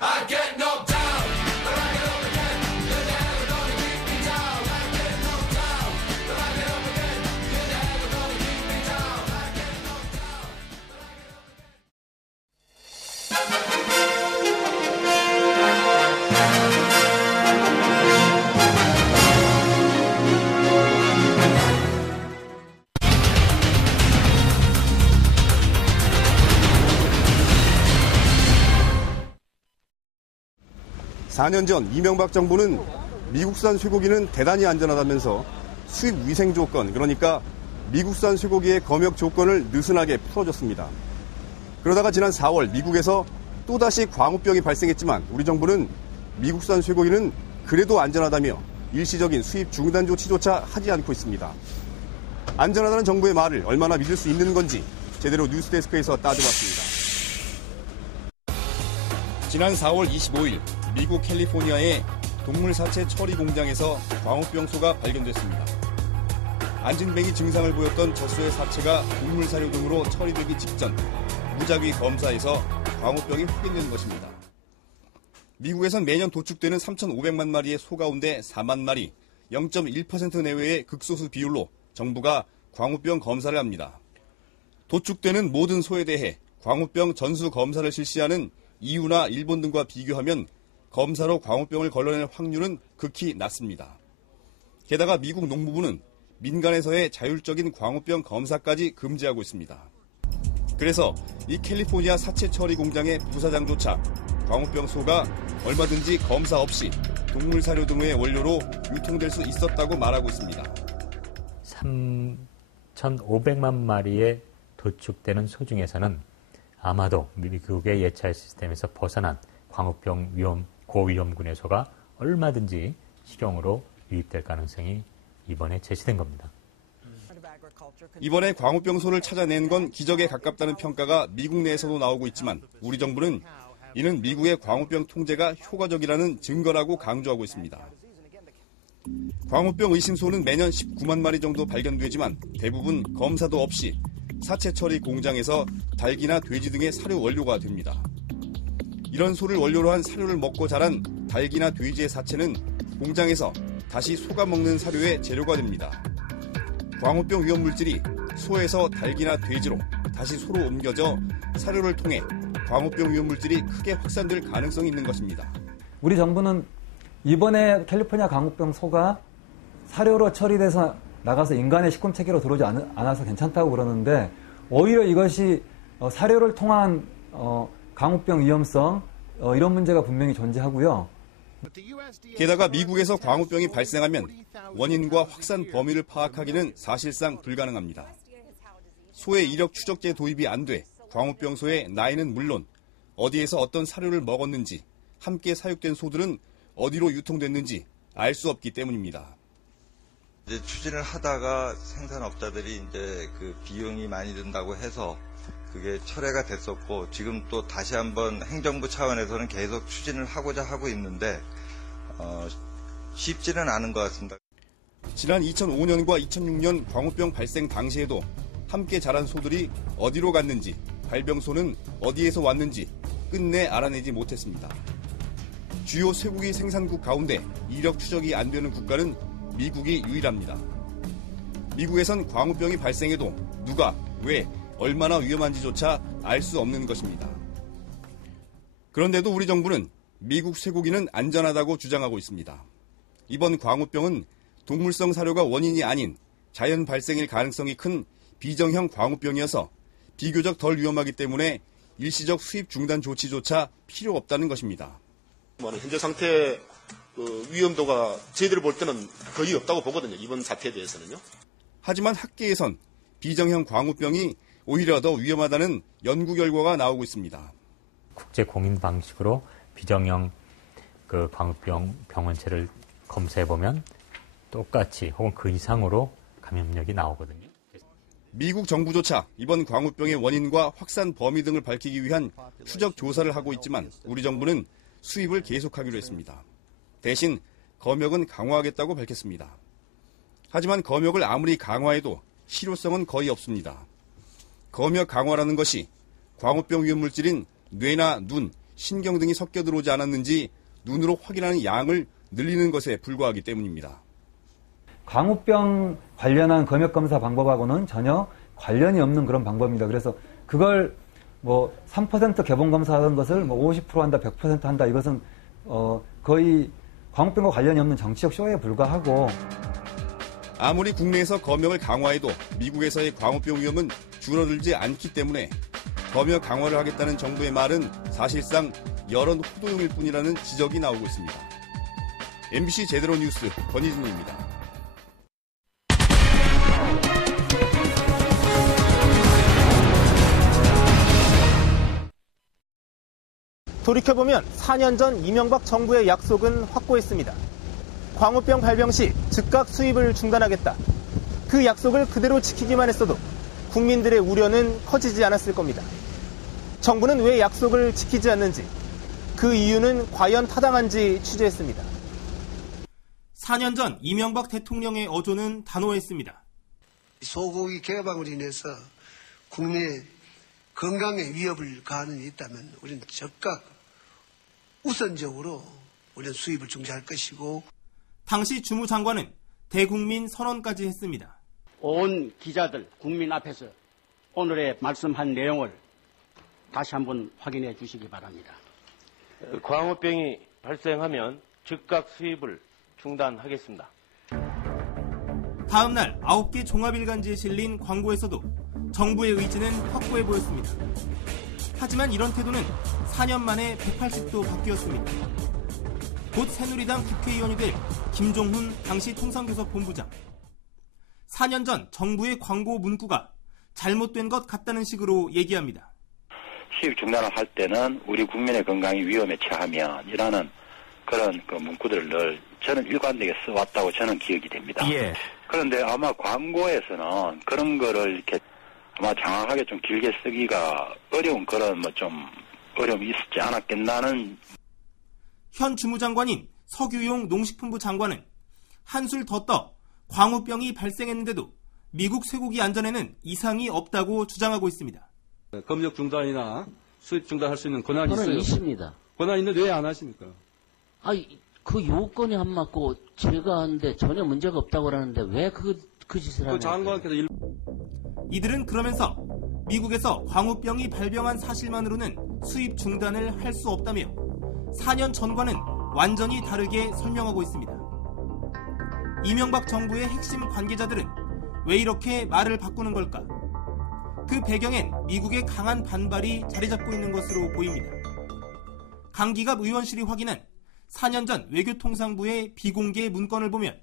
I get knocked down, but I get up again. You're never gonna keep me down. I get knocked down, but I get up again. You're never gonna keep me down. I get knocked down, but I get up again. 4년 전 이명박 정부는 미국산 쇠고기는 대단히 안전하다면서 수입 위생 조건, 그러니까 미국산 쇠고기의 검역 조건을 느슨하게 풀어줬습니다. 그러다가 지난 4월 미국에서 또다시 광우병이 발생했지만 우리 정부는 미국산 쇠고기는 그래도 안전하다며 일시적인 수입 중단 조치조차 하지 않고 있습니다. 안전하다는 정부의 말을 얼마나 믿을 수 있는 건지 제대로 뉴스데스크에서 따져봤습니다. 지난 4월 25일 미국 캘리포니아의 동물 사체 처리 공장에서 광우병소가 발견됐습니다. 안진뱅이 증상을 보였던 젖소의 사체가 동물 사료 등으로 처리되기 직전 무작위 검사에서 광우병이 확인된 것입니다. 미국에선 매년 도축되는 3,500만 마리의 소 가운데 4만 마리, 0.1% 내외의 극소수 비율로 정부가 광우병 검사를 합니다. 도축되는 모든 소에 대해 광우병 전수 검사를 실시하는 EU나 일본 등과 비교하면 검사로 광우병을 걸러낼 확률은 극히 낮습니다. 게다가 미국 농무부는 민간에서의 자율적인 광우병 검사까지 금지하고 있습니다. 그래서 이 캘리포니아 사체 처리 공장의 부사장조차 광우병 소가 얼마든지 검사 없이 동물 사료 등의 원료로 유통될 수 있었다고 말하고 있습니다. 3,500만 마리의 도축되는 소 중에서는 아마도 미국의 예찰 시스템에서 벗어난 광우병 고위험군의 소가 얼마든지 식용으로 유입될 가능성이 이번에 제시된 겁니다. 이번에 광우병 소를 찾아낸 건 기적에 가깝다는 평가가 미국 내에서도 나오고 있지만 우리 정부는 이는 미국의 광우병 통제가 효과적이라는 증거라고 강조하고 있습니다. 광우병 의심소는 매년 19만 마리 정도 발견되지만 대부분 검사도 없이 사체 처리 공장에서 닭이나 돼지 등의 사료 원료가 됩니다. 이런 소를 원료로 한 사료를 먹고 자란 닭이나 돼지의 사체는 공장에서 다시 소가 먹는 사료의 재료가 됩니다. 광우병 위험 물질이 소에서 닭이나 돼지로 다시 소로 옮겨져 사료를 통해 광우병 위험 물질이 크게 확산될 가능성이 있는 것입니다. 우리 정부는 이번에 캘리포니아 광우병 소가 사료로 처리돼서 나가서 인간의 식품 체계로 들어오지 않아서 괜찮다고 그러는데 오히려 이것이 사료를 통한 광우병 위험성 이런 문제가 분명히 존재하고요. 게다가 미국에서 광우병이 발생하면 원인과 확산 범위를 파악하기는 사실상 불가능합니다. 소의 이력 추적제 도입이 안 돼 광우병 소의 나이는 물론 어디에서 어떤 사료를 먹었는지, 함께 사육된 소들은 어디로 유통됐는지 알 수 없기 때문입니다. 이제 추진을 하다가 생산업자들이 이제 그 비용이 많이 든다고 해서 그게 철회가 됐었고 지금 또 다시 한번 행정부 차원에서는 계속 추진을 하고자 하고 있는데 쉽지는 않은 것 같습니다. 지난 2005년과 2006년 광우병 발생 당시에도 함께 자란 소들이 어디로 갔는지, 발병소는 어디에서 왔는지 끝내 알아내지 못했습니다. 주요 쇠고기 생산국 가운데 이력 추적이 안 되는 국가는 미국이 유일합니다. 미국에선 광우병이 발생해도 누가, 왜, 얼마나 위험한지조차 알 수 없는 것입니다. 그런데도 우리 정부는 미국 쇠고기는 안전하다고 주장하고 있습니다. 이번 광우병은 동물성 사료가 원인이 아닌 자연 발생일 가능성이 큰 비정형 광우병이어서 비교적 덜 위험하기 때문에 일시적 수입 중단 조치조차 필요 없다는 것입니다. 현재 상태 위험도가 저희들이 볼 때는 거의 없다고 보거든요. 이번 사태에 대해서는요. 하지만 학계에선 비정형 광우병이 오히려 더 위험하다는 연구 결과가 나오고 있습니다. 국제 공인 방식으로 비정형 광우병 병원체를 검사해보면 똑같이 혹은 그 이상으로 감염력이 나오거든요. 미국 정부조차 이번 광우병의 원인과 확산 범위 등을 밝히기 위한 추적 조사를 하고 있지만 우리 정부는 수입을 계속하기로 했습니다. 대신 검역은 강화하겠다고 밝혔습니다. 하지만 검역을 아무리 강화해도 실효성은 거의 없습니다. 검역 강화라는 것이 광우병 위험 물질인 뇌나 눈, 신경 등이 섞여 들어오지 않았는지 눈으로 확인하는 양을 늘리는 것에 불과하기 때문입니다. 광우병 관련한 검역검사 방법하고는 전혀 관련이 없는 그런 방법입니다. 그래서 그걸 뭐 3% 개봉검사하는 것을 뭐 50% 한다, 100% 한다, 이것은 거의 광우병과 관련이 없는 정치적 쇼에 불과하고, 아무리 국내에서 검역을 강화해도 미국에서의 광우병 위험은 줄어들지 않기 때문에 검역 강화를 하겠다는 정부의 말은 사실상 여론 호도용일 뿐이라는 지적이 나오고 있습니다. MBC 제대로 뉴스 권희진입니다. 돌이켜보면 4년 전 이명박 정부의 약속은 확고했습니다. 광우병 발병 시 즉각 수입을 중단하겠다. 그 약속을 그대로 지키기만 했어도 국민들의 우려는 커지지 않았을 겁니다. 정부는 왜 약속을 지키지 않는지, 그 이유는 과연 타당한지 취재했습니다. 4년 전 이명박 대통령의 어조는 단호했습니다. 소고기 개방으로 인해서 국내 건강에 위협을 가하는 일이 있다면 우리는 즉각 우선적으로 우리는 수입을 중지할 것이고, 당시 주무장관은 대국민 선언까지 했습니다. 온 기자들, 국민 앞에서 오늘의 말씀한 내용을 다시 한번 확인해 주시기 바랍니다. 광우병이 발생하면 즉각 수입을 중단하겠습니다. 다음 날 9개 종합일간지에 실린 광고에서도 정부의 의지는 확고해 보였습니다. 하지만 이런 태도는 4년 만에 180도 바뀌었습니다. 곧 새누리당 국회의원이 될 김종훈 당시 통상교섭 본부장. 4년 전 정부의 광고 문구가 잘못된 것 같다는 식으로 얘기합니다. 수입 중단을 할 때는 우리 국민의 건강이 위험에 처하면 이라는 그런 문구들을 늘 저는 일관되게 써왔다고 저는 기억이 됩니다. 예. 그런데 아마 광고에서는 그런 거를 이렇게 아마 장황하게 좀 길게 쓰기가 어려운 그런 좀 어려움이 있었지 않았겠나는. 현 주무장관인 서규용 농식품부 장관은 한술 더 떠 광우병이 발생했는데도 미국 쇠고기 안전에는 이상이 없다고 주장하고 있습니다. 검역 중단이나 수입 중단할 수 있는 권한이 있어요? 있습니다. 권한이 있는데 왜 안 하십니까? 그 요건에 안 맞고 제가 하는데 전혀 문제가 없다고 그러는데 왜 그 짓을 하는 거예요? 장관께서 이들은 그러면서 미국에서 광우병이 발병한 사실만으로는 수입 중단을 할 수 없다며 4년 전과는 완전히 다르게 설명하고 있습니다. 이명박 정부의 핵심 관계자들은 왜 이렇게 말을 바꾸는 걸까? 그 배경엔 미국의 강한 반발이 자리 잡고 있는 것으로 보입니다. 강기갑 의원실이 확인한 4년 전 외교통상부의 비공개 문건을 보면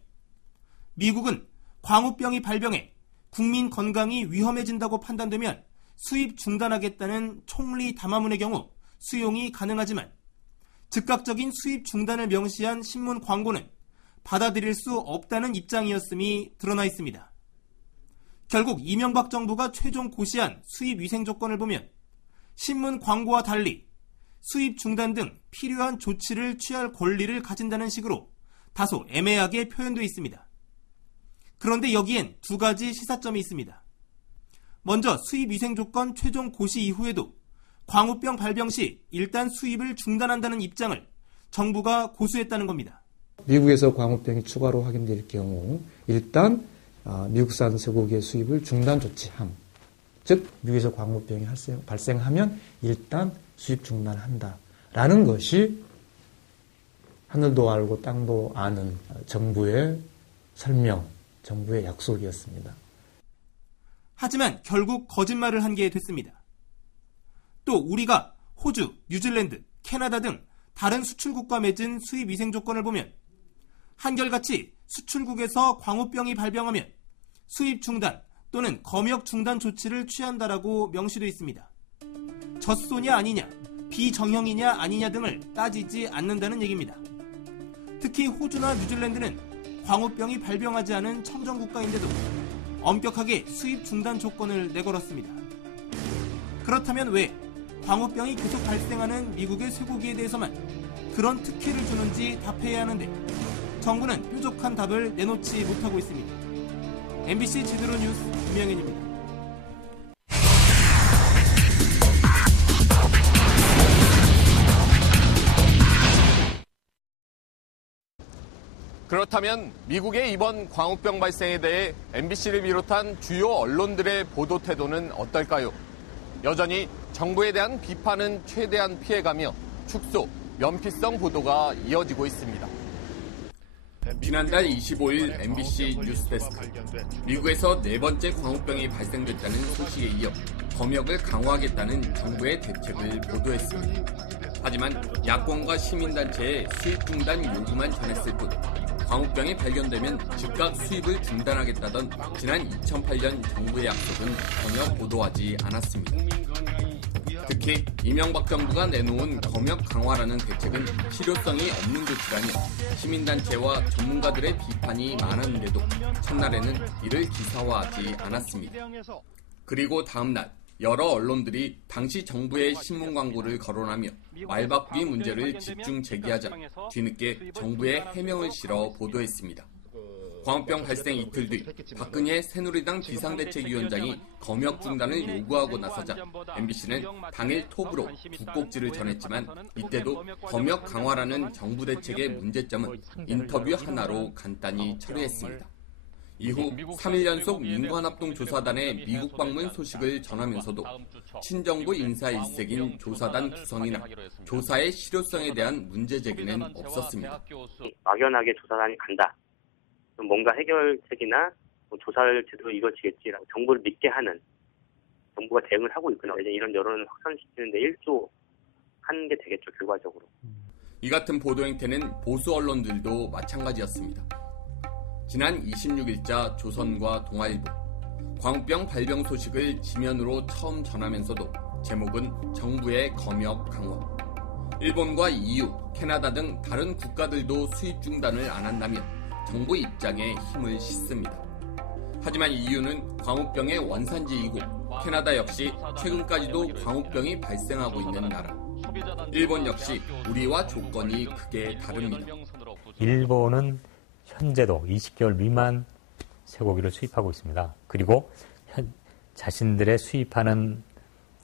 미국은 광우병이 발병해 국민 건강이 위험해진다고 판단되면 수입 중단하겠다는 총리 담화문의 경우 수용이 가능하지만 즉각적인 수입 중단을 명시한 신문 광고는 받아들일 수 없다는 입장이었음이 드러나 있습니다. 결국 이명박 정부가 최종 고시한 수입 위생 조건을 보면 신문 광고와 달리 수입 중단 등 필요한 조치를 취할 권리를 가진다는 식으로 다소 애매하게 표현되어 있습니다. 그런데 여기엔 두 가지 시사점이 있습니다. 먼저 수입 위생 조건 최종 고시 이후에도 광우병 발병 시 일단 수입을 중단한다는 입장을 정부가 고수했다는 겁니다. 미국에서 광우병이 추가로 확인될 경우 일단 미국산 쇠고기의 수입을 중단 조치함. 즉 미국에서 광우병이 발생하면 일단 수입 중단한다라는 것이 하늘도 알고 땅도 아는 정부의 설명, 정부의 약속이었습니다. 하지만 결국 거짓말을 한 게 됐습니다. 또 우리가 호주, 뉴질랜드, 캐나다 등 다른 수출국과 맺은 수입 위생 조건을 보면 한결같이 수출국에서 광우병이 발병하면 수입 중단 또는 검역 중단 조치를 취한다라고 명시되어 있습니다. 젖소냐 아니냐, 비정형이냐 아니냐 등을 따지지 않는다는 얘기입니다. 특히 호주나 뉴질랜드는 광우병이 발병하지 않은 청정국가인데도 엄격하게 수입 중단 조건을 내걸었습니다. 그렇다면 왜 광우병이 계속 발생하는 미국의 쇠고기에 대해서만 그런 특혜를 주는지 답해야 하는데 정부는 뾰족한 답을 내놓지 못하고 있습니다. MBC 제대로 뉴스 김영현입니다. 그렇다면 미국의 이번 광우병 발생에 대해 MBC를 비롯한 주요 언론들의 보도 태도는 어떨까요? 여전히 정부에 대한 비판은 최대한 피해가며 축소, 면피성 보도가 이어지고 있습니다. 지난달 25일 MBC 뉴스데스크. 미국에서 네 번째 광우병이 발생됐다는 소식에 이어 검역을 강화하겠다는 정부의 대책을 보도했습니다. 하지만 야권과 시민단체의 수입 중단 요구만 전했을 뿐 광우병이 발견되면 즉각 수입을 중단하겠다던 지난 2008년 정부의 약속은 전혀 보도하지 않았습니다. 특히 이명박 정부가 내놓은 검역 강화라는 대책은 실효성이 없는 조치라며 시민단체와 전문가들의 비판이 많았는데도 첫날에는 이를 기사화하지 않았습니다. 그리고 다음 날 여러 언론들이 당시 정부의 신문 광고를 거론하며 말바꾸기 문제를 집중 제기하자 뒤늦게 정부의 해명을 실어 보도했습니다. 광우병 발생 이틀 뒤 박근혜 새누리당 비상대책위원장이 검역 중단을 요구하고 나서자 MBC는 당일 톱으로 두 꼭지를 전했지만 이때도 검역 강화라는 정부 대책의 문제점은 인터뷰 하나로 간단히 처리했습니다. 이후 3일 연속 민관합동조사단의 미국 방문 소식을 전하면서도 친정부 인사 일색인 조사단 구성이나 조사의 실효성에 대한 문제 제기는 없었습니다. 막연하게 조사단이 간다. 뭔가 해결책이나 조사를 제대로 이루어지겠지라고 정부를 믿게 하는, 정부가 대응을 하고 있구나, 이제 이런 여론을 확산시키는데 일조한 게 되겠죠, 결과적으로. 이 같은 보도 행태는 보수 언론들도 마찬가지였습니다. 지난 26일자 조선과 동아일보, 광우병 발병 소식을 지면으로 처음 전하면서도 제목은 정부의 검역 강화. 일본과 EU, 캐나다 등 다른 국가들도 수입 중단을 안 한다며 정부 입장에 힘을 싣습니다. 하지만 EU는 광우병의 원산지이고 캐나다 역시 최근까지도 광우병이 발생하고 있는 나라. 일본 역시 우리와 조건이 크게 다릅니다. 일본은 현재도 20개월 미만 쇠고기를 수입하고 있습니다. 그리고 자신들의 수입하는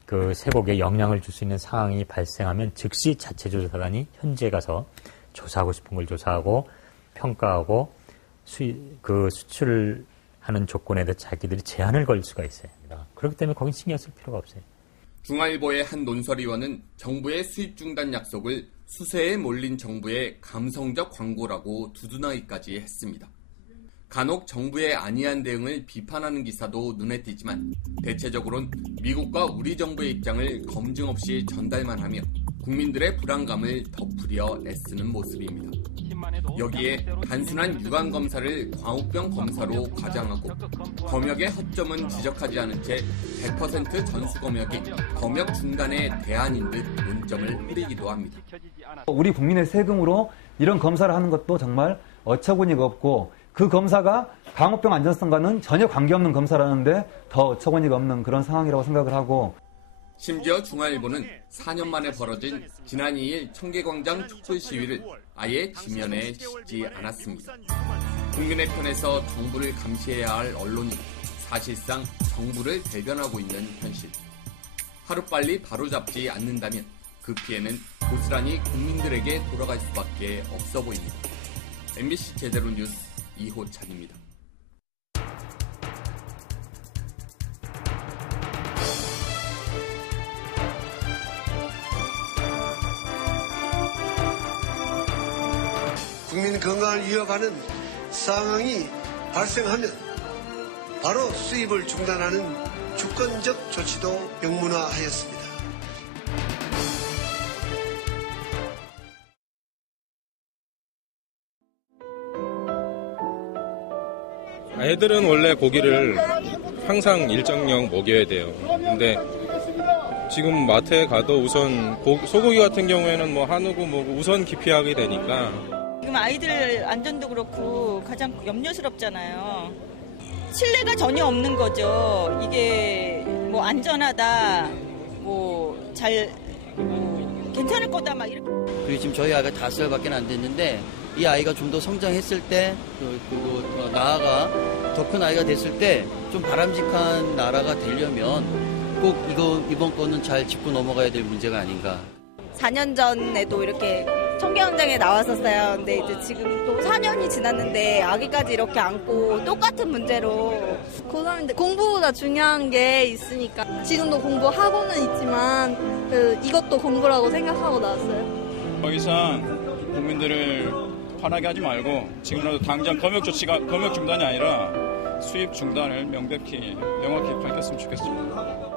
그 쇠고기에 영향을 줄 수 있는 상황이 발생하면 즉시 자체조사단이 현지에 가서 조사하고 싶은 걸 조사하고 평가하고 수출하는 조건에 대해 자기들이 제한을 걸 수가 있어야 합니다. 그렇기 때문에 거긴 신경 쓸 필요가 없어요. 중앙일보의 한 논설위원은 정부의 수입 중단 약속을 수세에 몰린 정부의 감성적 광고라고 두둔하기까지 했습니다. 간혹 정부의 안이한 대응을 비판하는 기사도 눈에 띄지만 대체적으로는 미국과 우리 정부의 입장을 검증 없이 전달만 하며 국민들의 불안감을 덮으려 애쓰는 모습입니다. 여기에 단순한 유관검사를 광우병 검사로 과장하고 검역의 허점은 지적하지 않은 채 100% 전수검역이 검역 중단의 대안인 듯 논점을 흐리기도 합니다. 우리 국민의 세금으로 이런 검사를 하는 것도 정말 어처구니가 없고, 그 검사가 광우병 안전성과는 전혀 관계없는 검사라는데 더 어처구니가 없는 그런 상황이라고 생각을 하고, 심지어 중앙일보는 4년 만에 벌어진 지난 2일 청계광장 촛불 시위를 아예 지면에 싣지 않았습니다. 국민의 편에서 정부를 감시해야 할 언론이 사실상 정부를 대변하고 있는 현실. 하루빨리 바로잡지 않는다면 그 피해는 고스란히 국민들에게 돌아갈 수밖에 없어 보입니다. MBC 제대로 뉴스 이호찬입니다. 국민 건강을 위협하는 상황이 발생하면 바로 수입을 중단하는 주권적 조치도 명문화하였습니다. 애들은 원래 고기를 항상 일정량 먹여야 돼요. 근데 지금 마트에 가도 우선 소고기 같은 경우에는 뭐 한우고 뭐 우선 기피하게 되니까. 지금 아이들 안전도 그렇고 가장 염려스럽잖아요. 신뢰가 전혀 없는 거죠. 이게 뭐 안전하다, 뭐 잘 괜찮을 거다 막 이렇게. 그리고 지금 저희 아이가 5살밖에 안 됐는데 이 아이가 좀 더 성장했을 때, 그리고 나아가 더 큰 아이가 됐을 때 좀 바람직한 나라가 되려면 꼭 이번 거는 잘 짚고 넘어가야 될 문제가 아닌가. 4년 전에도 이렇게 청계원장에 나왔었어요. 근데 이제 지금 또 4년이 지났는데 아기까지 이렇게 안고 똑같은 문제로 고3인데 공부보다 중요한 게 있으니까 지금도 공부하고는 있지만 이것도 공부라고 생각하고 나왔어요. 더 이상 국민들을 화나게 하지 말고 지금이라도 당장 검역 중단이 아니라 수입 중단을 명확히 밝혔으면 좋겠습니다.